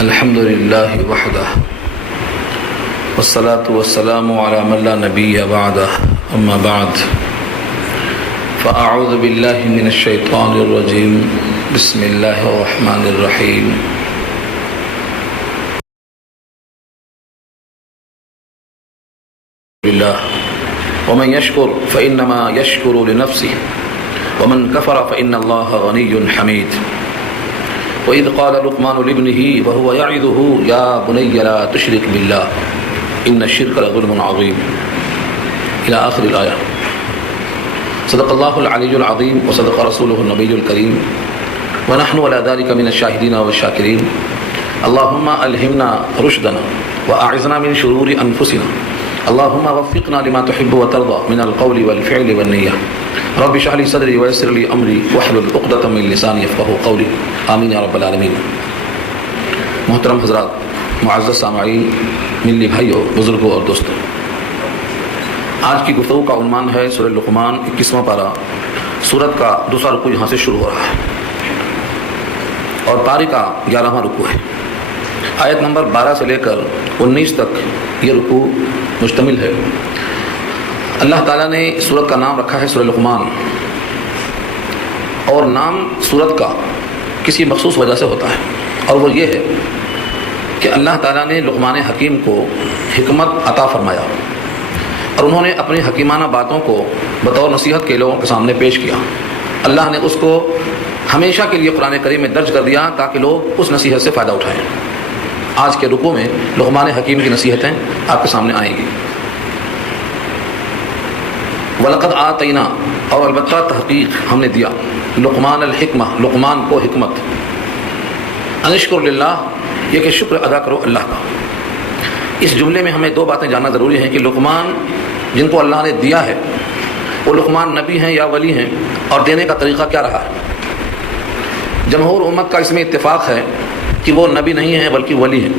الحمد لله وحده والصلاة والسلام على من لا نبي بعده أما بعد فأعوذ بالله من الشيطان الرجيم بسم الله الرحمن الرحيم لله ومن يشكر فإنما يشكر لنفسه ومن كفر فإن الله غني حميد وإذ قال لقمان لابنه وهو يعظه يا بني لا تشرك بالله إن الشرك لظلم عظيم إلى آخر الآية. صدق الله العلي العظيم وصدق رسوله النبي الكريم ونحن على ذلك من الشاهدين والشاكرين. اللهم ألهمنا رشدنا وأعذنا من شرور أنفسنا. اللهم وفقنا لما تحب وترضى من القول والفعل والنية. رب اشرح لي صدري ويسر لي امری واحلل عقدۃ من لسانی یفقهوا قولی آمین یا رب العالمین. محترم حضرات، معزز سامعین، ملی بھائیوں، بزرگوں اور دوستوں، آج کی گفتگو کا عنوان ہے سورہ لقمان 21واں پارہ. سورت کا دوسرا رکوع یہاں سے شروع ہو رہا ہے اور پارے کا 11واں رکوع ہے. آیت نمبر 12 سے لے کر 19 تک یہ رکوع مشتمل ہے. اللہ تعالیٰ نے سورت کا نام رکھا ہے سورہ لقمان، اور نام سورت کا کسی مخصوص وجہ سے ہوتا ہے، اور وہ یہ ہے کہ اللہ تعالیٰ نے لقمان حکیم کو حکمت عطا فرمایا اور انہوں نے اپنی حکیمانہ باتوں کو بطور نصیحت کے لوگوں کے سامنے پیش کیا. اللہ نے اس کو ہمیشہ کے لیے قرآن کریم میں درج کر دیا تاکہ لوگ اس نصیحت سے فائدہ اٹھائیں. آج کے رکوع میں لقمان حکیم کی نصیحتیں آپ کے سامنے آئیں گی. وَلَقَدْ آتَيْنَا، اور البتہ تحقیق ہم نے دیا، لقمان الحکمہ، لقمان کو حکمت. انشکر للہ، یہ کہ شکر ادا کرو اللہ کا. اس جملے میں ہمیں دو باتیں جاننا ضروری ہیں کہ لقمان جن کو اللہ نے دیا ہے وہ لقمان نبی ہیں یا ولی ہیں، اور دینے کا طریقہ کیا رہا ہے. جمہور امت کا اس میں اتفاق ہے کہ وہ نبی نہیں ہیں بلکہ ولی ہیں،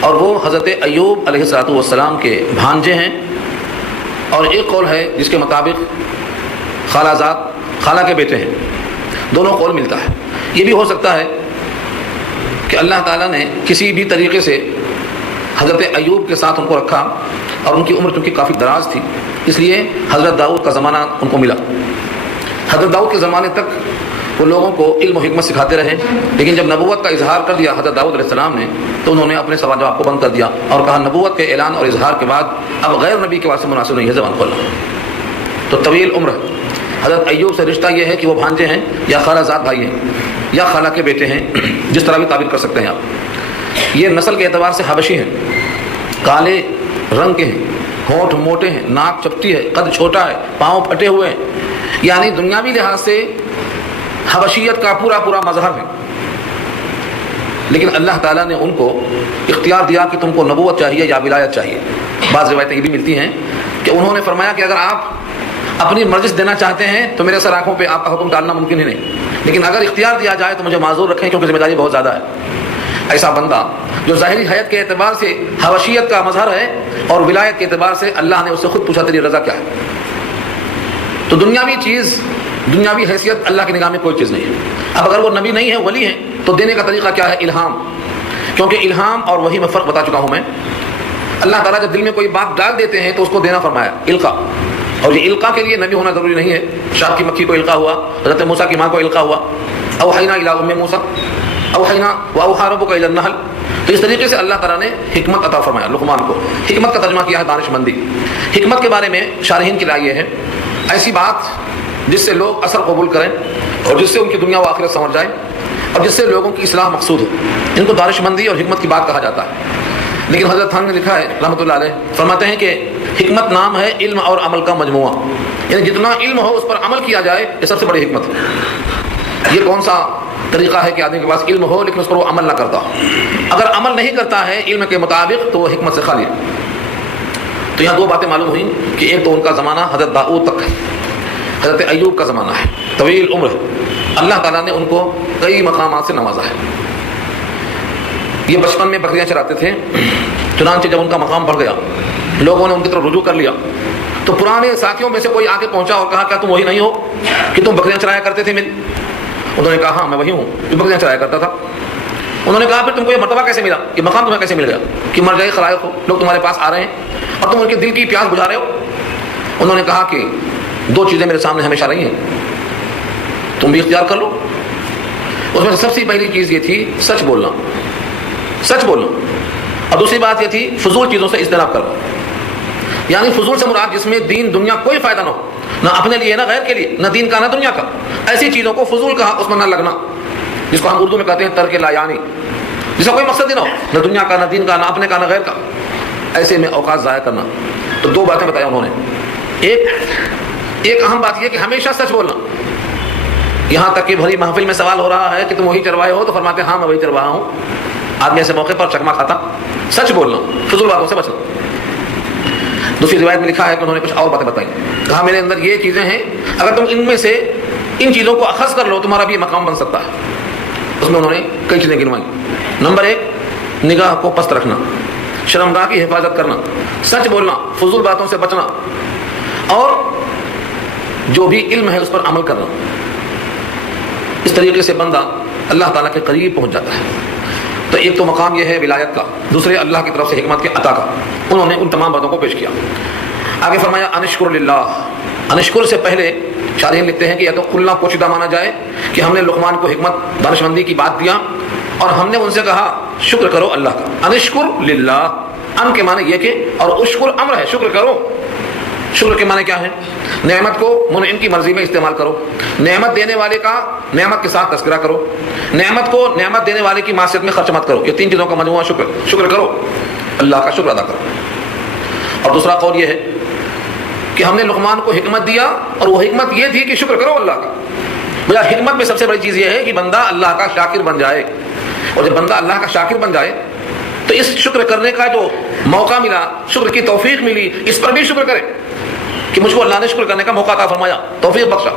اور وہ حضرت ایوب علیہ السلام کے بھانجے ہیں. اور ایک قول ہے جس کے مطابق خالہ کے بیٹے ہیں. دونوں قول ملتا ہے. یہ بھی ہو سکتا ہے کہ اللہ تعالیٰ نے کسی بھی طریقے سے حضرت ایوب کے ساتھ ان کو رکھا، اور ان کی عمر چونکہ کافی دراز تھی اس لیے حضرت داؤد کا زمانہ ان کو ملا. حضرت داؤد کے زمانے تک وہ لوگوں کو علم و حکمت سکھاتے رہے، لیکن جب نبوت کا اظہار کر دیا حضرت داؤد علیہ السلام نے تو انہوں نے اپنے سوال جواب کو بند کر دیا اور کہا نبوت کے اعلان اور اظہار کے بعد اب غیر نبی کے واسطے مناسب نہیں ہے زبان کھولنا. تو طویل عمر حضرت ایوب سے رشتہ یہ ہے کہ وہ بھانجے ہیں یا خالہ زاد بھائی ہیں یا خالہ کے بیٹے ہیں، جس طرح بھی تعبیر کر سکتے ہیں آپ. یہ نسل کے اعتبار سے حبشی ہیں، کالے رنگ کے ہیں، ہونٹ موٹے ہیں، ناک چپٹی ہے، قد چھوٹا ہے، پاؤں پھٹے ہوئے ہیں، یعنی دنیاوی لحاظ سے حبشیت کا پورا مظہر ہے. لیکن اللہ تعالیٰ نے ان کو اختیار دیا کہ تم کو نبوت چاہیے یا ولایت چاہیے. بعض روایتیں یہ بھی ملتی ہیں کہ انہوں نے فرمایا کہ اگر آپ اپنی مرضی سے دینا چاہتے ہیں تو میرے سر آنکھوں پہ آپ کا حکم ڈالنا ممکن ہی نہیں، لیکن اگر اختیار دیا جائے تو مجھے معذور رکھیں کیونکہ ذمہ داری بہت زیادہ ہے. ایسا بندہ جو ظاہری حیت کے اعتبار سے حبشیت کا مظہر ہے اور ولایت کے اعتبار سے اللہ نے اس سے خود پوچھا تیری رضا کیا ہے. تو دنیاوی چیز، دنیاوی حیثیت اللہ کی نگاہ میں کوئی چیز نہیں ہے. اب اگر وہ نبی نہیں ہے ولی ہیں تو دینے کا طریقہ کیا ہے؟ الہام. کیونکہ الہام اور وحی میں فرق بتا چکا ہوں میں. اللہ تعالیٰ جب دل میں کوئی بات ڈال دیتے ہیں تو اس کو دینا فرمایا القا. اور یہ القا کے لیے نبی ہونا ضروری نہیں ہے. شاہ کی مکھی کو القا ہوا، حضرت موسیٰ کی ماں کو القا ہوا، اوحینا الی ام موسیٰ اوحینا واوحی ربک الی النحل. تو اس طریقے سے اللہ تعالیٰ نے حکمت عطا فرمایا لقمان کو. حکمت کا ترجمہ کیا ہے دانش مندی. حکمت کے بارے میں شارحین کی رائے یہ ہے ایسی بات جس سے لوگ اثر قبول کریں اور جس سے ان کی دنیا و آخرت سمجھ جائے اور جس سے لوگوں کی اصلاح مقصود ہو، ان کو دانش مندی اور حکمت کی بات کہا جاتا ہے. لیکن حضرت خان نے لکھا ہے رحمۃ اللہ علیہ، فرماتے ہیں کہ حکمت نام ہے علم اور عمل کا مجموعہ. یعنی جتنا علم ہو اس پر عمل کیا جائے یہ سب سے بڑی حکمت ہے. یہ کون سا طریقہ ہے کہ آدمی کے پاس علم ہو لیکن اس پر وہ عمل نہ کرتا ہو. اگر عمل نہیں کرتا ہے علم کے مطابق تو وہ حکمت سے خالی ہے. تو یہاں دو باتیں معلوم ہوئیں کہ ایک تو ان کا زمانہ حضرت داؤد تک ہے، حضرت ایوب کا زمانہ ہے، طویل عمر ہے. اللہ تعالیٰ نے ان کو کئی مقامات سے نوازا ہے. یہ بچپن میں بکریاں چراتے تھے، چنانچہ جب ان کا مقام بڑھ گیا لوگوں نے ان کی طرف رجوع کر لیا تو پرانے ساتھیوں میں سے کوئی آ کے پہنچا اور کہا کیا تم وہی نہیں ہو کہ تم بکریاں چرایا کرتے تھے میری؟ انہوں نے کہا ہاں میں وہی ہوں جو بکریاں چرایا کرتا تھا. انہوں نے کہا پھر تم کو یہ مرتبہ کیسے ملا، یہ مقام تمہیں کیسے مل گیا کہ مر گئے خلائق ہو، لوگ تمہارے پاس آ رہے ہیں اور تم ان کے دل کی پیاس بجھا رہے ہو؟ انہوں نے کہا کہ دو چیزیں میرے سامنے ہمیشہ رہی ہیں، تم بھی اختیار کر لو۔ اس میں سے سب سے پہلی چیز یہ تھی سچ بولنا، سچ بولنا، اور دوسری بات یہ تھی فضول چیزوں سے اجتناب کرنا۔ یعنی فضول سے مراد جس میں دین دنیا کوئی فائدہ نہ ہو، نہ اپنے لیے نہ غیر کے لیے، نہ دین کا نہ دنیا کا، ایسی چیزوں کو فضول کہا، اس میں نہ لگنا، جس کو ہم اردو میں کہتے ہیں ترک لا یعنی، جس کا کوئی مقصد ہی نہ ہو، نہ دنیا کا نہ دین کا نہ اپنے کا نہ غیر کا، ایسے میں اوقات ضائع کرنا۔ تو دو باتیں بتایا انہوں نے، ایک اہم بات یہ کہ ہمیشہ سچ بولنا، یہاں تک کہ بھری محفل میں سوال ہو رہا ہے کہ تم وہی چرواہے ہو، تو فرماتے ہیں ہاں میں وہی چرواہا ہوں۔ آدمی ایسے موقع پر چکما کھاتا، سچ بولنا، فضول باتوں سے بچنا۔ دوسری روایت میں لکھا ہے کہ انہوں نے کچھ اور باتیں بتائیں، کہا میرے اندر یہ چیزیں ہیں، اگر تم ان میں سے ان چیزوں کو اخذ کر لو تمہارا بھی یہ مقام بن سکتا ہے۔ اس میں انہوں نے کئی چیزیں گنوائیں۔ نمبر 1، نگاہ کو پست رکھنا، شرمگاہ کی حفاظت کرنا، سچ بولنا، فضول باتوں سے بچنا، اور جو بھی علم ہے اس پر عمل کرنا۔ اس طریقے سے بندہ اللہ تعالیٰ کے قریب پہنچ جاتا ہے۔ تو ایک تو مقام یہ ہے ولایت کا، دوسرے اللہ کی طرف سے حکمت کے عطا کا۔ انہوں نے ان تمام باتوں کو پیش کیا۔ آگے فرمایا انشکر للہ، انشکر سے پہلے شارحین لکھتے ہیں کہ یا تو کھلنا پوشیدہ مانا جائے کہ ہم نے لقمان کو حکمت دانشمندی کی بات دیا اور ہم نے ان سے کہا شکر کرو اللہ کا۔ انشکر للہ، ان کے معنی یہ کہ، اور اشکر امر ہے، شکر کرو۔ شکر کے معنی کیا ہے؟ نعمت کو منعم کی مرضی میں استعمال کرو، نعمت دینے والے کا نعمت کے ساتھ تذکرہ کرو، نعمت کو نعمت دینے والے کی معصیت میں خرچ مت کرو۔ یہ تین چیزوں کا مجموعہ شکر کرو، اللہ کا شکر ادا کرو۔ اور دوسرا قول یہ ہے کہ ہم نے لقمان کو حکمت دیا اور وہ حکمت یہ تھی کہ شکر کرو اللہ کا۔ بھیا حکمت میں سب سے بڑی چیز یہ ہے کہ بندہ اللہ کا شاکر بن جائے، اور جب بندہ اللہ کا شاکر بن جائے تو اس شکر کرنے کا جو موقع ملا، شکر کی توفیق ملی، اس پر بھی شکر کرے کہ مجھ کو اللہ نے شکر کرنے کا موقع عطا فرمایا، توفیق بخشا۔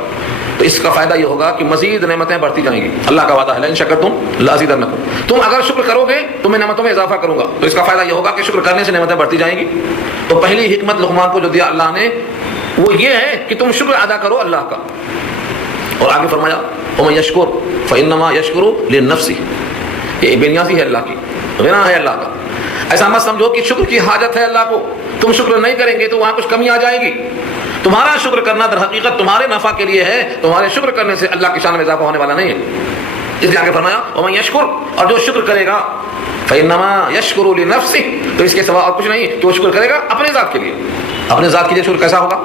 تو اس کا فائدہ یہ ہوگا کہ مزید نعمتیں بڑھتی جائیں گی۔ اللہ کا وعدہ ہے لئن شکرتم لازیدنکم، تم اگر شکر کرو گے تو میں نعمتوں میں اضافہ کروں گا۔ تو اس کا فائدہ یہ ہوگا کہ شکر کرنے سے نعمتیں بڑھتی جائیں گی۔ تو پہلی حکمت لقمان کو جو دیا اللہ نے وہ یہ ہے کہ تم شکر ادا کرو اللہ کا۔ اور آگے فرمایا ومن یشکر فانما یشکر لنفسہ، یہ بے نیازی ہے اللہ کی، غنا ہے اللہ کا۔ ایسا مت سمجھو کہ شکر کی حاجت ہے اللہ کو، تم شکر نہیں کریں گے تو وہاں کچھ کمی آ جائے گی۔ تمہارا شکر کرنا در حقیقت تمہارے نفع کے لیے ہے، تمہارے شکر کرنے سے اللہ کی شان میں اضافہ ہونے والا نہیں ہے۔ اس لیے آگے فرمایا ومن یشکر، اور جو شکر کرے گا فانما یشکر لنفسہ، تو اس کے سوا اور کچھ نہیں کہ وہ شکر کرے گا اپنے ذات کے لیے۔ اپنے ذات کے لیے شکر کیسا ہوگا؟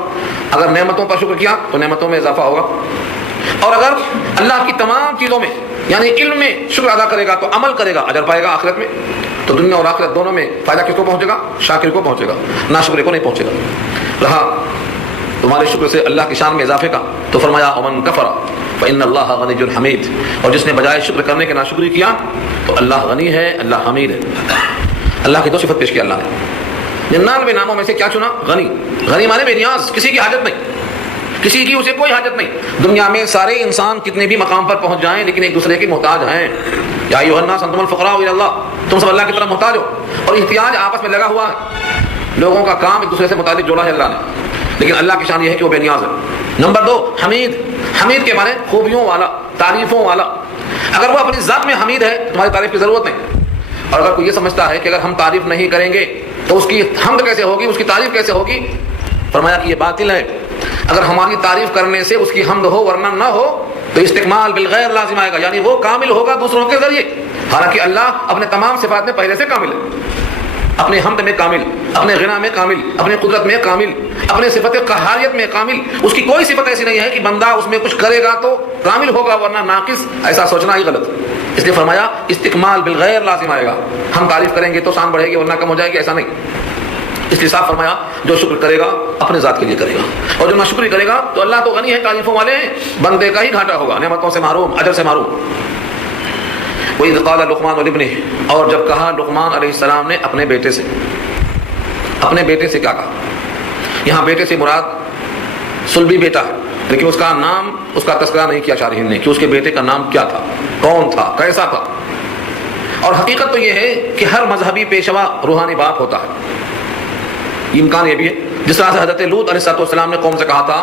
اگر نعمتوں پر شکر کیا تو نعمتوں میں اضافہ ہوگا، اور اگر اللہ کی تمام چیزوں میں یعنی علم میں شکر ادا کرے گا تو عمل کرے گا، اجر پائے گا آخرت میں۔ تو دنیا اور آخرت دونوں میں فائدہ کس کو پہنچے گا؟ شاکر کو پہنچے گا، ناشکر کو نہیں پہنچے گا۔ رہا تمہارے شکر سے اللہ کی شان میں اضافے کا، تو فرمایا ومن کفر فإن اللہ غنی حمید، اور جس نے بجائے شکر کرنے کے ناشکری کیا تو اللہ غنی ہے، اللہ حمید ہے۔ اللہ کی دو صفت پیش کی اللہ نے، 99 ناموں میں سے کیا چنا؟ غنی۔ غنی مانے بے نیاز، کسی کی حاجت نہیں، کسی کی اسے کوئی حاجت نہیں۔ دنیا میں سارے انسان کتنے بھی مقام پر پہنچ جائیں لیکن ایک دوسرے کے محتاج ہیں۔ یا ایھا الناس انتم الفقراء الی اللہ، تم سب اللہ کی طرف محتاج ہو، اور احتیاج آپس میں لگا ہوا ہے۔ لوگوں کا کام ایک دوسرے سے متعلق جوڑا ہے اللہ نے، لیکن اللہ کی شان یہ ہے کہ وہ بے نیاز ہے۔ نمبر 2 حمید، حمید کے معنی خوبیوں والا، تعریفوں والا۔ اگر وہ اپنی ذات میں حمید ہے تمہاری تعریف کی ضرورت نہیں۔ اور اگر کوئی یہ سمجھتا ہے کہ اگر ہم تعریف نہیں کریں گے تو اس کی حمد کیسے ہوگی، اس کی تعریف کیسے ہوگی، فرمایا کہ یہ باطل ہے۔ اگر ہماری تعریف کرنے سے اس کی حمد ہو ورنہ نہ ہو تو استکمال بالغیر لازم آئے گا، یعنی وہ کامل ہوگا دوسروں کے ذریعے، حالانکہ اللہ اپنے تمام صفات میں پہلے سے کامل ہے۔ اپنے حمد میں کامل، اپنے غنا میں کامل، اپنے قدرت میں کامل، اپنے صفت قہاریت میں کامل۔ اس کی کوئی صفت ایسی نہیں ہے کہ بندہ اس میں کچھ کرے گا تو کامل ہوگا ورنہ ناقص، ایسا سوچنا ہی غلط۔ اس لیے فرمایا استکمال بالغیر لازم آئے گا، ہم تعریف کریں گے تو شان بڑھے گی ورنہ کم ہو جائے گی، ایسا نہیں۔ اس لیے صاف فرمایا جو شکر کرے گا اپنے ذات کے لیے کرے گا، اور جو ناشکری کرے گا تو اللہ تو غنی ہے، تعریفوں والے ہیں، بندے کا ہی گھاٹا ہوگا، نعمتوں سے محروم، اجر سے محروم۔ وَإِذْ قَالَ لُقْمَانُ لِابْنِهِ، اور جب کہا لقمان علیہ السلام نے اپنے بیٹے سے، اپنے بیٹے سے کیا کہا؟ یہاں بیٹے سے مراد صلبی بیٹا ہے، لیکن اس کا نام، اس کا تذکرہ نہیں کیا شارحین نے کہ اس کے بیٹے کا نام کیا تھا، کون تھا، کیسا تھا۔ اور حقیقت تو یہ ہے کہ ہر مذہبی پیشوا روحانی باپ ہوتا ہے۔ امکان یہ بھی ہے جس طرح سے حضرت لوط علیہ السلام نے قوم سے کہا تھا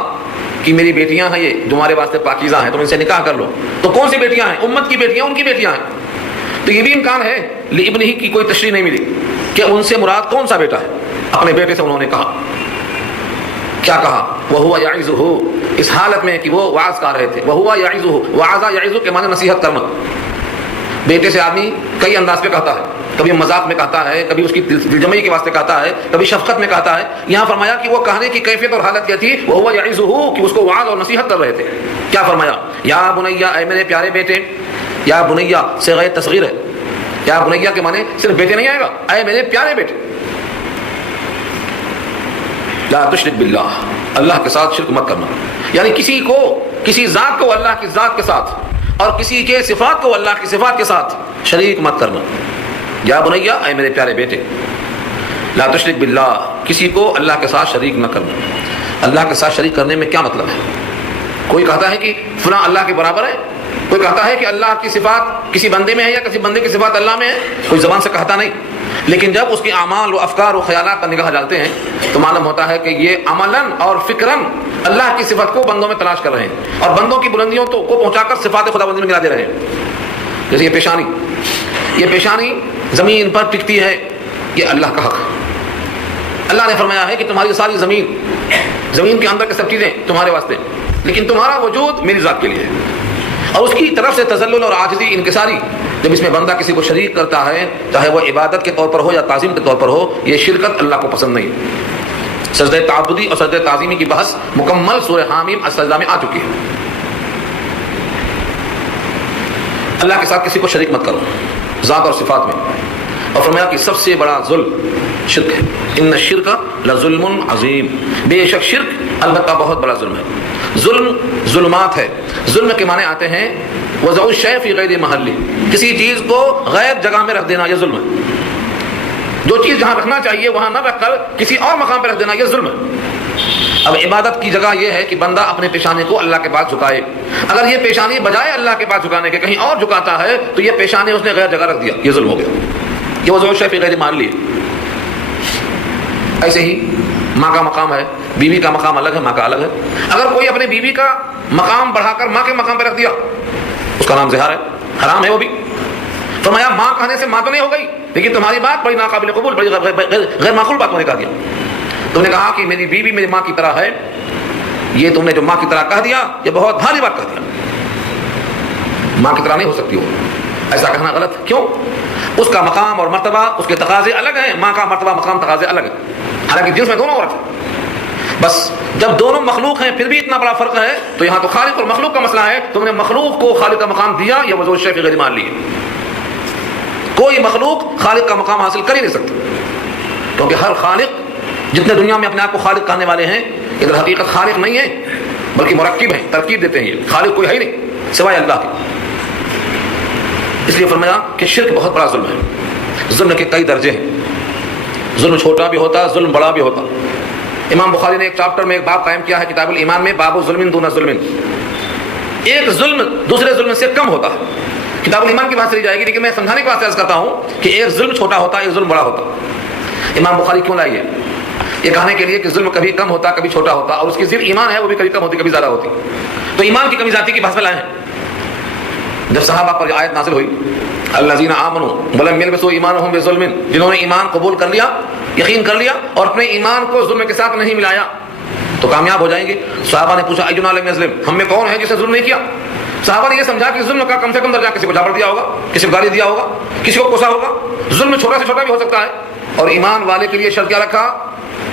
کہ میری بیٹیاں ہیں، یہ تمہارے واسطے پاکیزہ ہیں، تم ان سے نکاح کر لو۔ تو کون سی بیٹیاں ہیں؟ امت کی بیٹیاں، ان کی بیٹیاں ہیں۔ تو یہ بھی امکان ہے لابنہ کی کوئی تشریح نہیں ملی کہ ان سے مراد کون سا بیٹا ہے. اپنے بیٹے سے انہوں نے کہا, کیا کہا؟ وَهُوَ يَعِظُهُ, اس حالت میں کہ وہ وعظ کر رہے تھے. وَهُوَ يَعِظُهُ, وَعَظَ يَعِظُ کے معنی نصیحت کرنا. بیٹے سے آدمی کئی انداز پہ کہتا ہے, کبھی مذاق میں کہتا ہے, کبھی اس کی دلجمعی کے واسطے کہتا ہے, کبھی شفقت میں کہتا ہے. یہاں فرمایا کہ وہ کہنے کی کیفیت اور حالت کیا تھی؟ وَهُوَ يَعِظُهُ, کہ اس کو وعظ اور نصیحت کر رہے تھے. کیا فرمایا؟ یا بنیا, اے میرے پیارے بیٹے. یا بنیا صیغہ تصغیر ہے. یا بنیا کے معنی صرف بیٹے نہیں آئے گا, اے میرے پیارے بیٹے. لا تشرک باللہ, اللہ کے ساتھ شرک مت کرنا. یعنی کسی کو, کسی ذات کو اللہ کی ذات کے ساتھ اور کسی کے صفات کو اللہ کی صفات کے ساتھ شریک مت کرنا. یا بنیا, اے میرے پیارے بیٹے. لا تشرک باللہ, کسی کو اللہ کے ساتھ شریک نہ کرنا. اللہ کے ساتھ شریک کرنے میں کیا مطلب ہے؟ کوئی کہتا ہے کہ فلاں اللہ کے برابر ہے, کوئی کہتا ہے کہ اللہ کی صفات کسی بندے میں ہے یا کسی بندے کی صفات اللہ میں ہے. کوئی زبان سے کہتا نہیں, لیکن جب اس کے اعمال و افکار و خیالات پر نگاہ ڈالتے ہیں تو معلوم ہوتا ہے کہ یہ عملاً اور فکراً اللہ کی صفت کو بندوں میں تلاش کر رہے ہیں اور بندوں کی بلندیوں کو پہنچا کر صفات خدا بندی میں ملا دے رہے ہیں. جیسے یہ پیشانی زمین پر ٹکتی ہے, یہ اللہ کا حق ہے. اللہ نے فرمایا ہے کہ تمہاری ساری زمین کے اندر کی سب چیزیں تمہارے واسطے, لیکن تمہارا وجود میری ذات کے لیے ہے. اور اس کی طرف سے تذلل اور عاجزی, انکساری جب اس میں بندہ کسی کو شریک کرتا ہے, چاہے وہ عبادت کے طور پر ہو یا تعظیم کے طور پر ہو, یہ شرکت اللہ کو پسند نہیں. سجدہ تعبدی اور سجدہ تعظیمی کی بحث مکمل سورہ حامیم السجدہ میں آ چکی ہے. اللہ کے ساتھ کسی کو شریک مت کرو ذات اور صفات میں. اور فرمایا کہ سب سے بڑا ظلم شرک ہے. ان الشرک لظلم عظیم, بے شک شرک البتہ بہت بڑا ظلم ہے. ظلم ظلمات ہے. ظلم کے معنی آتے ہیں وضع الشیء فی غیر محلہ, کسی چیز کو غیر جگہ میں رکھ دینا, یہ ظلم ہے. جو چیز جہاں رکھنا چاہیے وہاں نہ رکھ کر کسی اور مقام پہ رکھ دینا, یہ ظلم ہے. اب عبادت کی جگہ یہ ہے کہ بندہ اپنے پیشانی کو اللہ کے پاس جھکائے. اگر یہ پیشانی بجائے اللہ کے پاس جھکانے کے کہیں اور جھکاتا ہے تو یہ پیشانی اس نے غیر جگہ رکھ دیا, یہ ظلم ہو گیا. یہ وضع الشیء فی غیر محلہ. ایسے ہی ماں کا مقام ہے, بیوی کا مقام الگ ہے, ماں کا الگ ہے. اگر کوئی اپنے بیوی کا مقام بڑھا کر ماں کے مقام پہ رکھ دیا, اس کا نام زہار ہے, حرام ہے وہ بھی. فرمایا ماں کہنے سے ماں تو نہیں ہو گئی, لیکن تمہاری بات بڑی ناقابل قبول, بڑی غیر معقول بات نے کہا دیا. تم نے کہا کہ میری بیوی میری ماں کی طرح ہے, یہ تم نے جو ماں کی طرح کہہ دیا یہ بہت بھاری بات کہہ دیا. ماں کی طرح نہیں ہو سکتی ہو, ایسا کہنا غلط. کیوں؟ اس کا مقام اور مرتبہ, اس کے تقاضے الگ ہیں. ماں کا مرتبہ مقام تقاضے الگ ہیں, حالانکہ جنس میں دونوں عورت ہیں. بس جب دونوں مخلوق ہیں پھر بھی اتنا بڑا فرق ہے, تو یہاں تو خالق اور مخلوق کا مسئلہ ہے. تم نے مخلوق کو خالق کا مقام دیا, یا وضع الشیء فی غیر محلہ. کوئی مخلوق خالق کا مقام حاصل کر ہی نہیں سکتا, کیونکہ ہر خالق, جتنے دنیا میں اپنے آپ کو خالق کہنے والے ہیں, یہ در حقیقت خالق نہیں ہے بلکہ مرکب ہیں, ترکیب دیتے ہیں. یہ خالق کوئی ہے ہی نہیں سوائے اللہ کے. اس لیے فرمایا کہ شرک بہت بڑا ظلم ہے. ظلم کے کئی درجے ہیں, ظلم چھوٹا بھی ہوتا, ظلم بڑا بھی ہوتا. امام بخاری نے ایک چیپٹر میں ایک باب قائم کیا ہے کتاب الایمان میں, باب ظلم دون ظلم. ایک ظلم دوسرے ظلم سے کم ہوتا ہے. کتاب الایمان کی بات چلی جائے گی, لیکن میں سمجھانے کی بات عرض کرتا ہوں کہ ایک ظلم چھوٹا ہوتا, ایک ظلم بڑا ہوتا. امام بخاری کیوں لائیے؟ یہ کہنے کے لیے کہ ظلم کبھی کم ہوتا کبھی چھوٹا ہوتا, اور اس کی صرف ایمان ہے وہ بھی کبھی کم ہوتی کبھی زیادہ ہوتی. تو ایمان کی کمی ذاتی کی بحث میں لائے ہیں. جب صحابہ پر آیت نازل ہوئی, الذین آمنوا ولم یلبسوا ایمانہم بظلم, جنہوں نے ایمان قبول کر لیا, یقین کر لیا, اور اپنے ایمان کو ظلم کے ساتھ نہیں ملایا, تو کامیاب ہو جائیں گے. صحابہ نے پوچھا اینا لم یظلم, ہم میں کون ہے جسے ظلم نہیں کیا؟ صحابہ نے یہ سمجھا کہ ظلم کا کم سے کم درجہ کسی کو جھاپڑ دیا ہوگا, کسی کو گالی دیا ہوگا, کسی کو کوسا ہوگا. ظلم چھوٹا سے چھوٹا بھی ہو سکتا ہے. اور ایمان والے کے لیے شرط کیا رکھا؟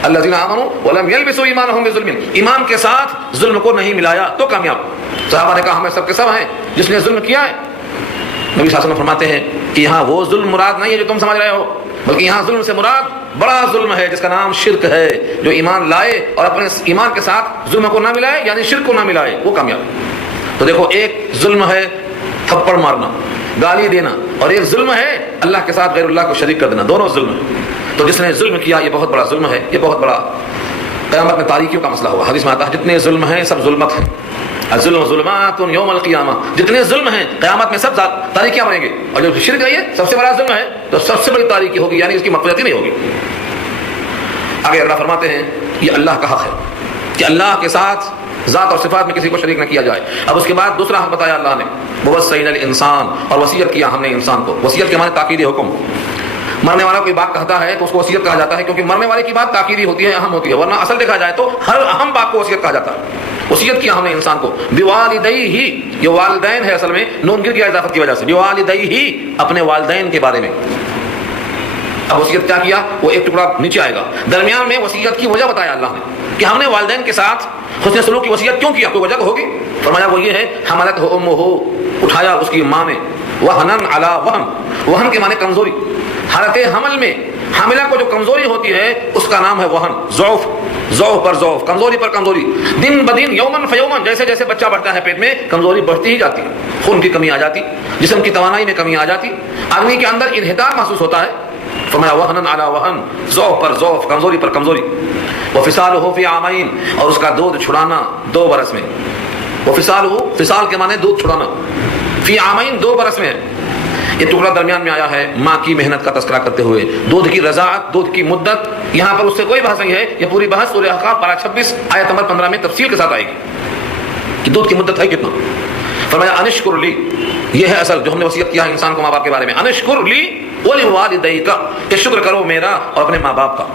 الذین آمنوا ولم یلبسوا ایمانہم بظلم, ایمان کے ساتھ ظلم کو نہیں ملایا تو کامیاب. صحابہ نے کہا ہمیں سب کے سب ہیں جس نے ظلم کیا ہے. نبی صلی اللہ علیہ وسلم فرماتے ہیں کہ یہاں وہ ظلم مراد نہیں ہے جو تم سمجھ رہے ہو, بلکہ یہاں ظلم سے مراد بڑا ظلم ہے جس کا نام شرک ہے. جو ایمان لائے اور اپنے ایمان کے ساتھ ظلم کو نہ ملائے, یعنی شرک کو نہ ملائے, وہ کامیاب. تو دیکھو, ایک ظلم ہے تھپڑ مارنا, گالی دینا, اور ایک ظلم ہے اللہ کے ساتھ غیر اللہ کو شریک کر دینا. دونوں ظلم ہیں. تو جس نے ظلم کیا یہ بہت بڑا ظلم ہے, یہ بہت بڑا قیامت میں تاریکیوں کا مسئلہ ہوگا. حدیث میں آتا ہے جتنے ظلم ہیں سب ظلمت ہیں. الظلم ظلمات یوم القیامہ, جتنے ظلم ہیں قیامت میں سب تاریکیاں بنیں گے. اور جو شرک ہے یہ سب سے بڑا ظلم ہے, تو سب سے بڑی تاریکی ہوگی, یعنی اس کی مغفرت ہی نہیں ہوگی. آگے اللہ فرماتے ہیں یہ اللہ کا حق ہے کہ اللہ کے ساتھ ذات اور صفات میں کسی کو شریک نہ کیا جائے۔ اب اس کے بعد دوسرا حق بتایا اللہ نے، ووصینا الانسان، اور وصیت کیا ہم نے انسان کو۔ وصیت کے معنی تاکیدی حکم۔ مرنے والا کوئی بات کہتا ہے تو اس کو وصیت کہا جاتا ہے، کیونکہ مرنے والے کی بات تاکیدی ہوتی ہے، اہم ہوتی ہے، ورنہ اصل دیکھا جائے تو ہر اہم بات کو وصیت کہا جاتا ہے۔ وصیت کیا ہم نے انسان کو بوالدیہ، یہ والدین ہے اصل میں، نون گر گیا اضافت کی وجہ سے، بوالدیہ، اپنے والدین کے بارے میں۔ اب وصیت کیا کیا، وہ ایک ٹکڑا نیچے آئے گا، درمیان میں وصیت کی وجہ بتایا اللہ نے کہ ہم نے والدین کے ساتھ حسن سلوک کی وصیت کیوں کیا، کوئی وجہ تو ہوگی۔ فرمایا وہ یہ ہے، حملتہ امہ، اٹھایا اس کی ماں نے، وہنن علی وہن، وہن کے معنی کمزوری، حالت حمل میں حاملہ کو جو کمزوری ہوتی ہے اس کا نام ہے وہن، ضعف، ضعف پر ضعف، کمزوری پر کمزوری، دن بدن، یومن فیومن، جیسے جیسے بچہ بڑھتا ہے پیٹ میں کمزوری بڑھتی ہی جاتی ہے، خون کی کمی آ جاتی، جسم کی توانائی میں کمی آ جاتی، آدمی کے اندر انحطاط محسوس ہوتا ہے۔ فرمایا وہنن علی وہن، ضعف پر ضعف، کمزوری پر کمزوری۔ وفصالہ فی عامین، اور اس کا دودھ چھڑانا 2 برس میں۔ وفصالہ، فصال کے معنی دودھ چھڑانا، فی عامین 2 برس میں ہے۔ یہ ٹکڑا درمیان میں آیا ہے ماں کی محنت کا تذکرہ کرتے ہوئے، دودھ کی رضاعت، دودھ کی مدت، یہاں پر اس سے کوئی بحث نہیں ہے، یہ پوری بحث سورہ احقاف پارہ 26 آیت نمبر 15 میں تفصیل کے ساتھ آئے گی کہ دودھ کی مدت ہے کتنا۔ فرمایا انشکر لی، یہ ہے اصل جو ہم نے وصیت کیا ہے انسان کو ماں باپ کے بارے میں، انشکر لی ولوالدیک، کہ شکر کرو میرا اور اپنے ماں باپ کا،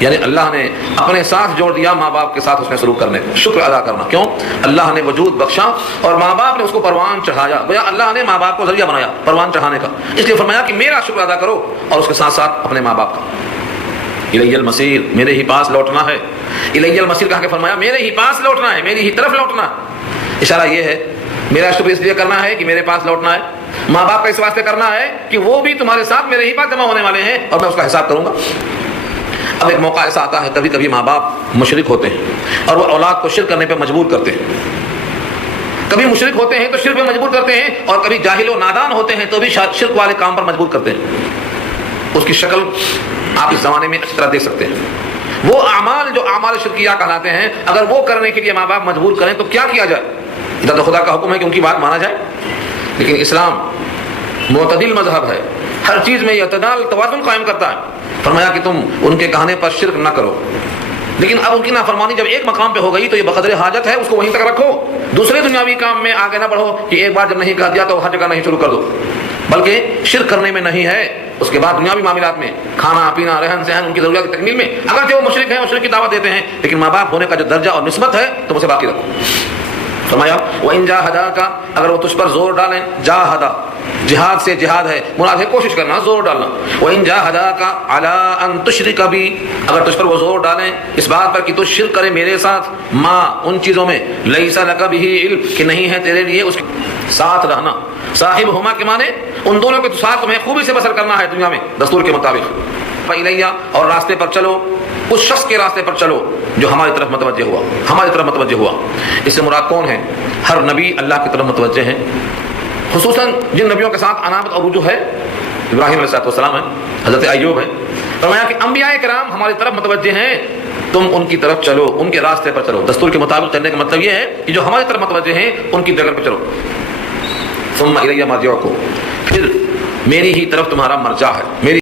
یعنی اللہ نے اپنے ساتھ جوڑ دیا ماں باپ کے ساتھ اس میں سلوک کرنے کو، شکر ادا کرنا۔ کیوں؟ اللہ نے وجود بخشا اور ماں باپ نے اس کو پروان چڑھایا، گویا اللہ نے ماں باپ کو ذریعہ بنایا پروان چڑھانے کا، اس لیے فرمایا کہ میرا شکر ادا کرو اور اس کے ساتھ ساتھ اپنے ماں باپ کا۔ الی المصیر، میرے ہی پاس لوٹنا ہے، الی المصیر کہا کہ فرمایا میرے ہی پاس لوٹنا ہے، میری ہی طرف لوٹنا ہے۔ اشارہ یہ ہے میرا شکر اس لیے کرنا ہے کہ میرے پاس لوٹنا ہے، ماں باپ کا اس واسطے کرنا ہے کہ وہ بھی تمہارے ساتھ میرے ہی پاس جمع ہونے والے ہیں اور میں اس کا حساب کروں گا۔ اب ایک موقع ایسا آتا ہے کبھی کبھی ماں باپ مشرک ہوتے ہیں اور وہ اولاد کو شرک کرنے پہ مجبور کرتے ہیں، کبھی مشرک ہوتے ہیں تو شرک پہ مجبور کرتے ہیں، اور کبھی جاہل و نادان ہوتے ہیں تو بھی شرک والے کام پر مجبور کرتے ہیں۔ اس کی شکل آپ اس زمانے میں اچھی طرح دیکھ سکتے ہیں، وہ اعمال جو اعمال شرکیہ کہلاتے ہیں، اگر وہ کرنے کے لیے ماں باپ مجبور کریں تو کیا کیا جائے؟ ادھر تو خدا کا حکم ہے کہ ان کی بات مانا جائے، لیکن اسلام معتدل مذہب ہے، ہر چیز میں یہ اعتدال توازن قائم کرتا ہے۔ فرمایا کہ تم ان کے کہنے پر شرک نہ کرو، لیکن اب ان کی نافرمانی جب ایک مقام پہ ہو گئی تو یہ بقدر حاجت ہے، اس کو وہیں تک رکھو، دوسرے دنیاوی کام میں آگے نہ بڑھو کہ ایک بار جب نہیں کہہ دیا تو ہر جگہ نہیں شروع کر دو، بلکہ شرک کرنے میں نہیں ہے، اس کے بعد دنیاوی معاملات میں کھانا پینا رہن سہن ان کی ضروریات کی تکمیل میں اگرچہ وہ مشرک ہیں، مشرک کی دعوت دیتے ہیں، لیکن ماں باپ ہونے کا جو درجہ اور نسبت ہے تم اسے باقی رکھو۔ فرمایا وَإِن جَاهَدَاكَ، اگر وہ تجھ پر زور ڈالیں، جاہدہ جہاد سے جہاد ہے، مراد ہے کوشش کرنا، زور ڈالنا۔ وَإِن جَاهَدَاكَ عَلَىٰ أَن تُشْرِكَ بِي، اگر تجھ پر وہ زور ڈالیں اس بات پر کہ تو شرک کرے میرے ساتھ، ماں ان چیزوں میں، لَيْسَ لَكَ بِهِ علم، کہ نہیں ہے تیرے لیے اس کے ساتھ رہنا، صاحب ہما کے معنی ان دونوں کے ساتھ تمہیں خوبی سے بسر کرنا ہے دنیا میں دستور کے مطابق۔ فَإِلَيَّ، اور راستے پر چلو، اس شخص کے راستے پر چلو جو ہماری طرف متوجہ ہوا، ہماری طرف متوجہ ہوا۔ اس سے مراد کون ہے؟ ہر نبی اللہ کی طرف متوجہ ہے، خصوصاً جن نبیوں کے ساتھ عنابت اور رجوع ہے، ابراہیم علیہ السلام ہے، حضرت ایوب ہے۔ فرمایا کہ انبیاء کرام ہماری طرف متوجہ ہیں، تم ان کی طرف چلو، ان کے راستے پر چلو۔ دستور کے مطابق چلنے کا مطلب یہ ہے کہ جو ہماری طرف متوجہ ہیں ان کی جگہ پر چلو۔ ثم الی مرجعکم، پھر میری ہی طرف تمہارا مرجع ہے، میری